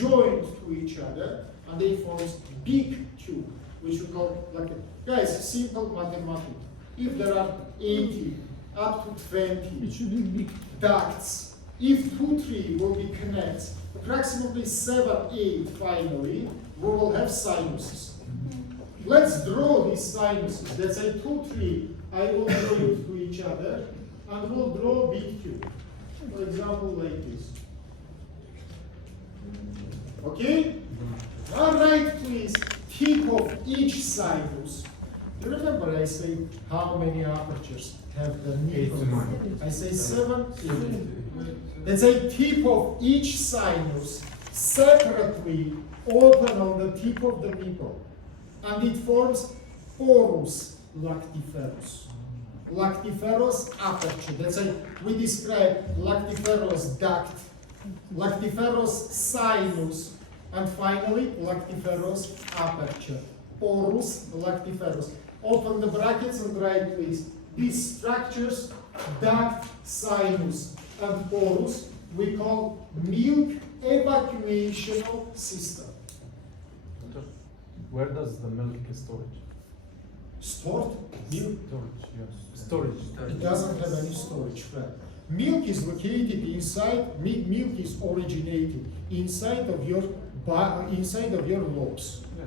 joined to each other, and they form big tube, which we call like a, guys, simple mathematics. If there are 80 up to 20 It should be big. ducts, if 2-3 will be connected, approximately 7-8 finally, we will have sinuses. Let's draw these sinuses. Let's say 2-3, I will draw it to each other, and we'll draw big tube. For example, like this. Okay? Now write please tip of each sinus. You remember I say how many apertures have the nipple? I say 7, 8. Let's say tip of each sinus separately open on the tip of the nipple, and it forms porus lactiferus. Lactiferous aperture. That's why we describe lactiferous duct, lactiferous sinus, and finally lactiferous aperture. Porus lactiferous. Open the brackets and write please. These structures, duct, sinus, and porus, we call milk evacuational system. Where does the milk storage? Stored milk. Storage, yes. Storage. It doesn't have any storage, right? Milk is located inside. Milk is originated inside of your lobes. Yeah.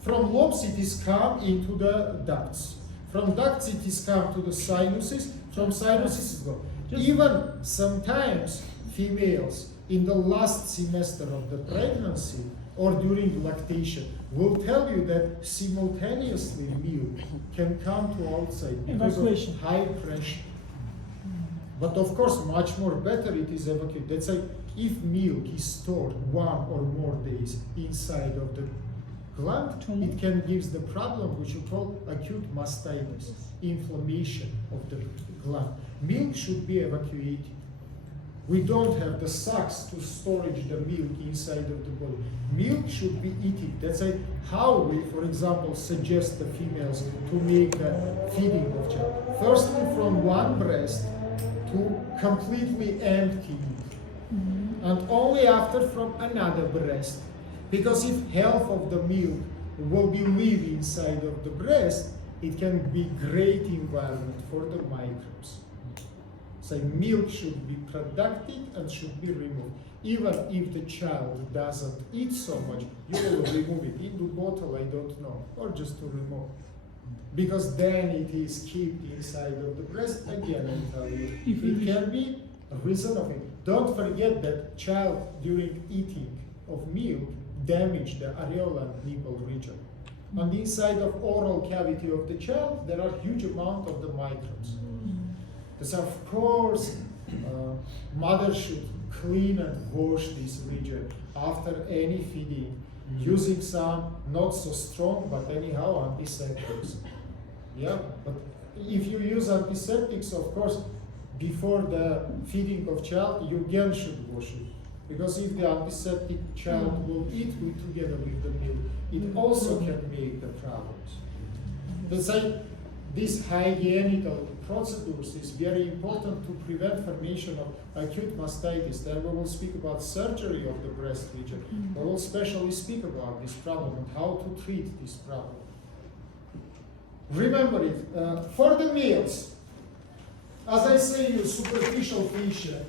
From lobes, it is come into the ducts. From ducts, it is come to the sinuses. From sinuses, it goes. Even sometimes females in the last semester of the pregnancy or during lactation will tell you that simultaneously milk can come to outside because Evacuation. of high pressure. But of course, much more better it is evacuated. That's like if milk is stored 1 or more days inside of the gland, it can give the problem which you call acute mastitis, inflammation of the gland. Milk should be evacuated. We don't have the sacs to storage the milk inside of the body. Milk should be eaten. That's how we, for example, suggest the females to make the feeding of child. Firstly, from one breast to completely empty milk, and only after from another breast. Because if half of the milk will be live inside of the breast, it can be great environment for the microbes. So milk should be productive and should be removed. Even if the child doesn't eat so much, you will remove it. In the bottle, I don't know, or just to remove. Because then it is kept inside of the breast. Again, I tell you, it can be a reason of it. Don't forget that child during eating of milk damage the areola and nipple region. On the inside of oral cavity of the child, there are huge amount of the microbes. So of course, mother should clean and wash this region after any feeding, using some not so strong, but anyhow antiseptics. Yeah, but if you use antiseptics, of course, before the feeding of child, you again should wash it. Because if the antiseptic child will eat together with the milk, it also can make the problems. That's why these hygienical procedures is very important to prevent formation of acute mastitis. Then we will speak about surgery of the breast region. We will specially speak about this problem and how to treat this problem. Remember it, for the males, as I say, your superficial fascia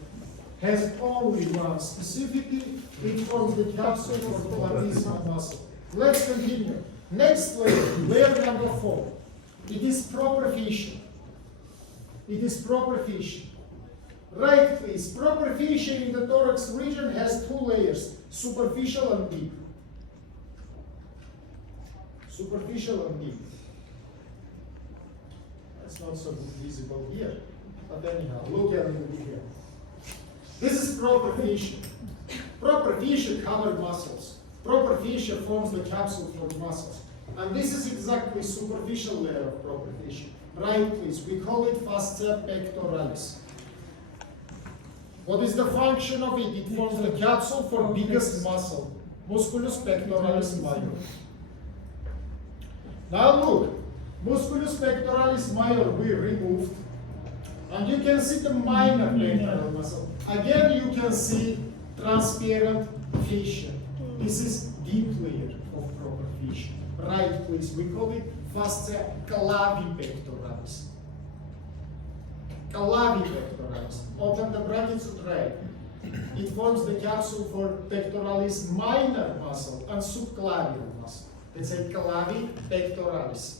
has only one. Specifically, it forms the capsule of the platysma muscle. Let's continue. Next layer number 4. It is proper fascia. It is proper fascia. Right, please. Proper fascia in the thorax region has 2 layers, superficial and deep. Superficial and deep. That's not so visible here. But anyhow, look at it here. This is proper fascia. Proper fascia covers muscles. Proper fascia forms the capsule for the muscles. And this is exactly superficial layer of proper fascia. Right, please. We call it fascia pectoralis. What is the function of it? It forms the capsule for biggest muscle, musculus pectoralis major. Now look, musculus pectoralis major we removed, and you can see the minor pectoral muscle. Again, you can see transparent fascia. This is deep layer of proper fish. Right, please. We call it fascia clavipectoralis. Clavipectoralis. Open the brackets right. It forms the capsule for pectoralis minor muscle and subclavian muscle. Let's say clavipectoralis.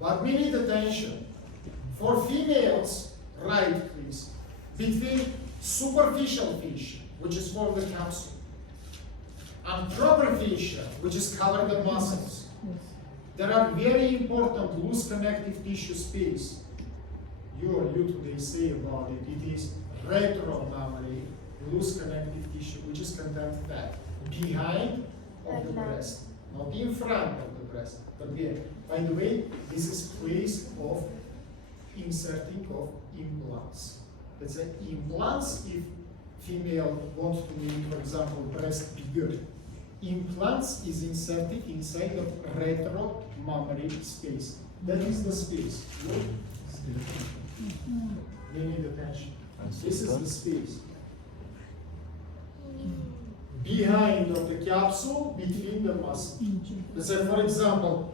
But we need attention. For females, right, please, between superficial fascia, which is for the capsule, and proper fascia, which is cover the muscles, there are very important loose connective tissue space. You today say about it. It is retromammary loose connective tissue, which is content fat behind of the breast, not in front of the breast, but behind. By the way, this is place of inserting of implants. Let's say implants if female wants to make, for example, breast bigger. Implants is inserted inside of retromammary space. That is the space. Look. They need attention. This is the space. Behind of the capsule, between the muscle. Let's say, for example,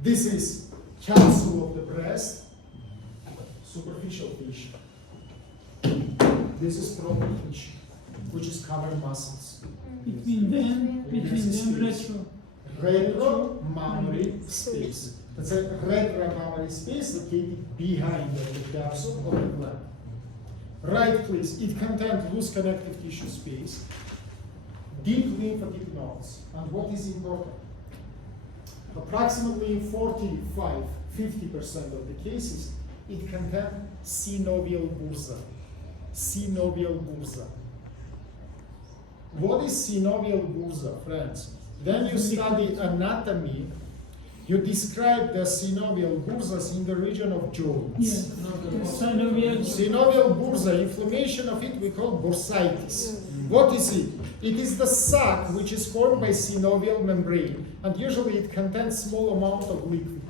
this is capsule of the breast, superficial tissue. This is proper tissue, which is covered muscles. Between them, retromammary space. That's a retromammary space located behind the capsule of the gland. Right, please. It contains loose connective tissue space, deep lymphatic nodes, and what is important? Approximately 45–50% of the cases, it contains synovial bursa. Synovial bursa. What is synovial bursa, friends? When you study anatomy, you describe the synovial bursas in the region of joints. Yes. Synovial bursa, inflammation of it we call bursitis. What is it? It is the sac which is formed by synovial membrane, and usually it contains small amount of liquid.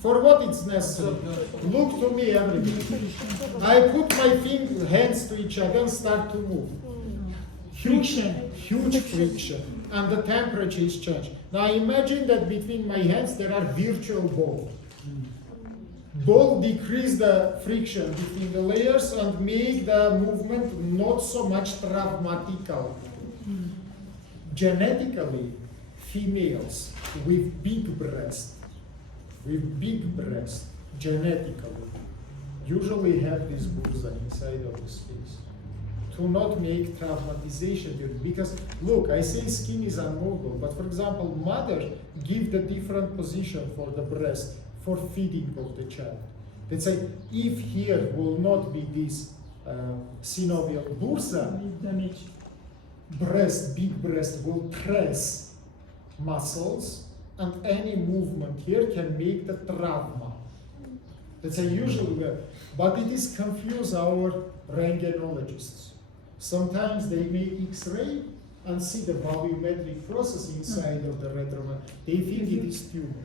For what it's necessary? Look to me, everybody. I put my hands to each other and start to move. Huge friction, and the temperature is changed. Now imagine that between my hands there are virtual balls. Ball decrease the friction between the layers and make the movement not so much traumatical. Genetically, females with big breast, genetically, usually have this bursa inside of the space. To not make traumatization, because look, I say skin is unmovable, but for example, mother give the different position for the breast for feeding of the child. Let's say if here will not be this synovial bursa, big breast will press muscles, and any movement here can make the trauma. Let's say usually, but it is confuse our rentgenologists. Sometimes they make X-ray and see the volumetric process inside of the retromammary. They think it is tumor.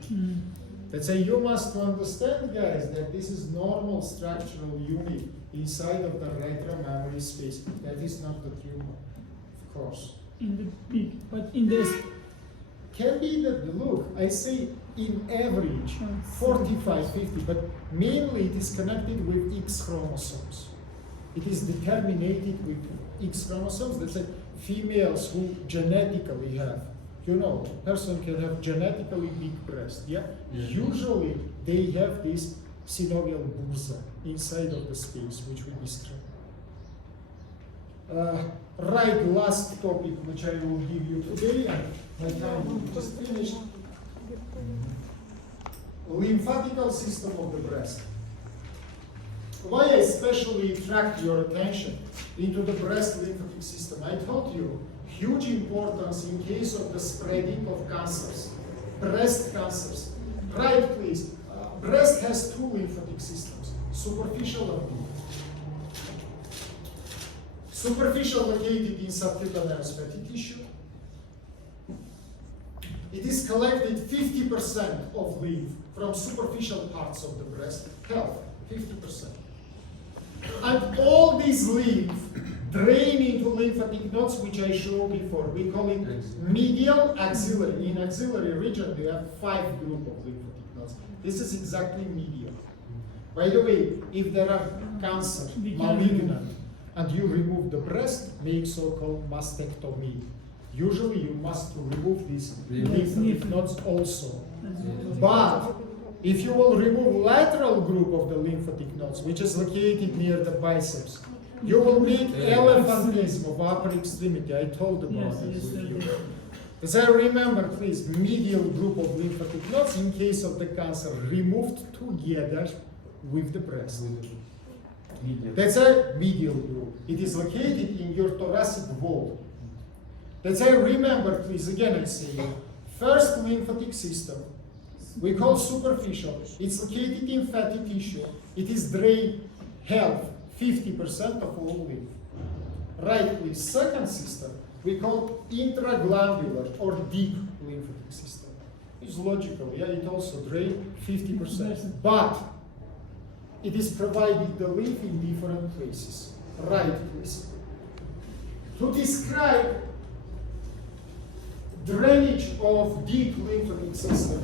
Let's say you must understand, guys, that this is normal structural unit inside of the retromammary space. That is not the tumor, of course. In the big, but in this can be that, look, I say in average 45–50, but mainly it is connected with X chromosomes. It is determined with X chromosomes. Let's say females who genetically have, person can have genetically big breast, yeah? Usually they have this synovial bursa inside of the space, which we described. Right, last topic which I will give you today, and my time is just finished. Lymphatical system of the breast. Why I especially attract your attention into the breast lymphatic system? I told you, huge importance in case of the spreading of cancers, breast cancers. Right, please. Breast has two lymphatic systems, superficial and deep. Superficial located in subcutaneous fatty tissue. It is collected 50% of lymph from superficial parts of the breast, health, 50%. And all these lymph drain into lymphatic nodes, which I showed before. We call it medial axillary. In axillary region, we have 5 group of lymphatic nodes. This is exactly medial. By the way, if there are cancer, malignant, and you remove the breast, make so-called mastectomy. Usually you must remove these lymphatic nodes also. But if you will remove lateral group of the lymphatic nodes, which is located near the biceps, you will make elephantism of upper extremity. I told about it. As I remember, please, medial group of lymphatic nodes in case of the cancer removed together with the breast. That's a medial group. It is located in your thoracic wall. That's I remember, please, again I say, first lymphatic system, we call superficial. It's located in fatty tissue. It is drain half, 50% of all lymph. Right, please, second system, we call intraglandular or deep lymphatic system. It's logical, yeah, it also drain 50%. But it is provided the lymph in different places. Right, please. To describe drainage of deep lymphatic system,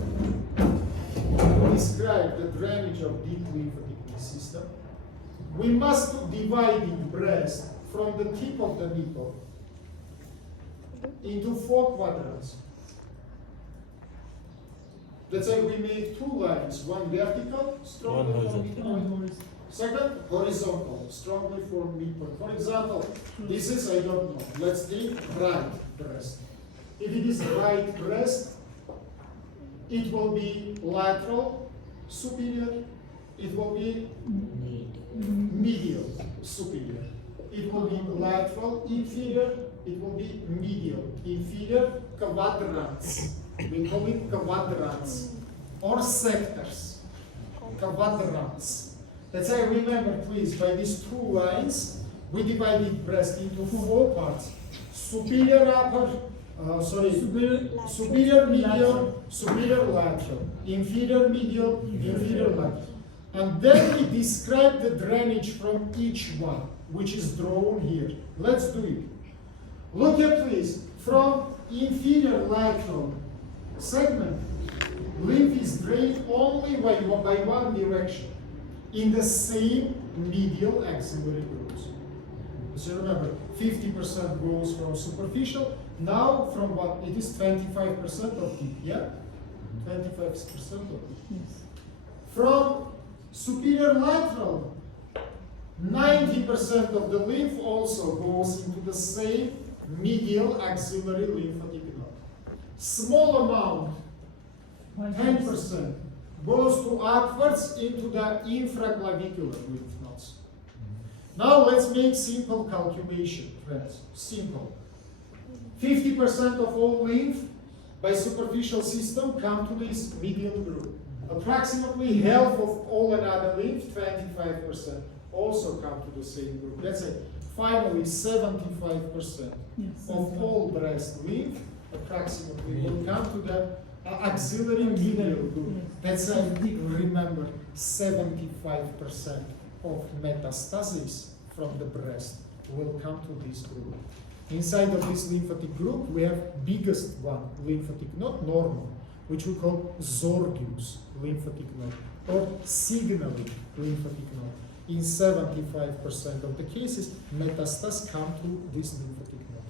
we must divide the breast from the tip of the nipple into 4 quadrants. Let's say we make 2 lines, one vertical, strongly formed midpoint, second horizontal, strongly formed midpoint. For example, this is, I don't know, let's take right breast. If it is right breast, it will be lateral superior, it will be medial superior, it will be lateral inferior, it will be medial inferior quadrants. We call it quadrants or sectors. Quadrants. Let's say, remember please, by these 2 lines, we divided breast into 4 parts. Superior upper, superior medial, superior lateral, inferior medial, inferior lateral. And then we describe the drainage from each one, which is drawn here. Let's do it. Look here please, from inferior lateral segment, lymph is drained only by one direction, in the same medial axillary grooves. So remember, 50% goes from superficial. Now from what? It is 25% of deep, yeah? 25% of deep. Yes. From superior lateral, 90% of the lymph also goes into the same medial axillary lymphatic node. Small amount, 10%, goes to upwards into the infraclavicular lymph nodes. Now let's make simple calculation, friends. Simple. 50% of all lymph by superficial system come to this medial group. Approximately half of all another lymph, 25%, also come to the same group. That's it. Finally, 75% of all breast lymph approximately will come to the axillary medial group. That's remember, 75% of metastasis from the breast will come to this group. Inside of this lymphatic group, we have biggest one, lymphatic node, normal, which we call Zorgius lymphatic node, or signaling lymphatic node. In 75% of the cases, metastases come to this lymphatic node.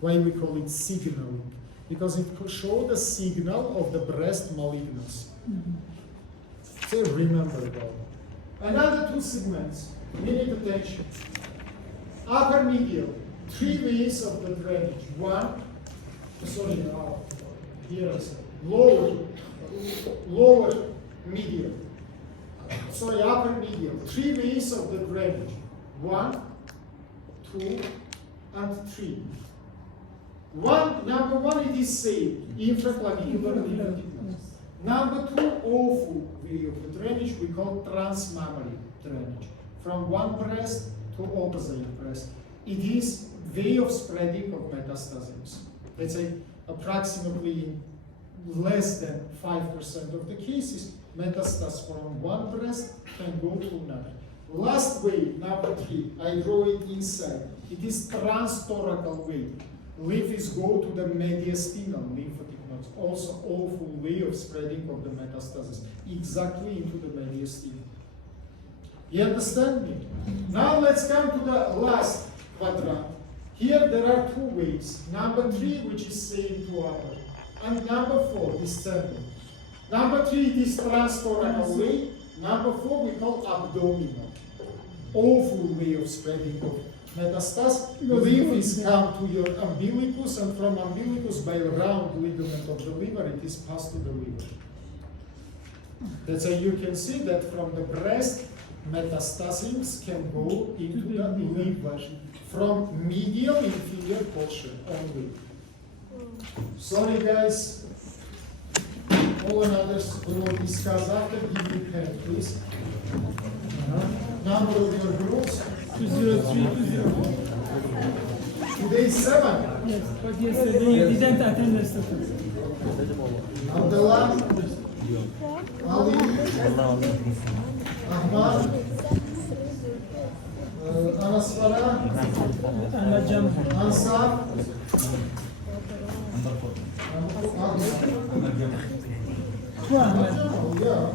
Why we call it signaling? Because it shows the signal of the breast malignancy. So remember about it. Another 2 segments, we need attention. Upper medial, 3 ways of the drainage. One, here I said, lower medial. Upper medial, 3 ways of the drainage. 1, 2, and 3. Number 1, it is safe, infraclavicular lymphatic nodes. Number 2, awful way of the drainage, we call transmammary drainage. From one breast to opposite breast. It is way of spreading of metastases. Let's say approximately in less than 5% of the cases, metastases from one breast can go to another. Last way, number 3, I draw it inside. It is transtoracal way. Lymph is go to the mediastinal lymphatic nodes. Also awful way of spreading of the metastasis. Exactly into the mediastinum. You understand me? Now let's come to the last quadrant. Here there are two ways. Number 3, which is same to upper. And number 4, descending. Number 3, it is transtoracal way. Number 4, we call abdominal. Awful way of spreading of metastasis. Lymph is come to your umbilicus, and from umbilicus by round ligament of the liver, it is passed to the liver. That's why you can see that from the breast, metastases can go into the liver from medial inferior portion only. Sorry guys, all others we will discuss after. Give me pen, please. Number of your groups. 203, 204. Today is 7. Yes, but yesterday you didn't attend the status. Abdullah, Ali, Ahmad, Anaswara, And Jam. Ansar, Who Ahmed? yeah.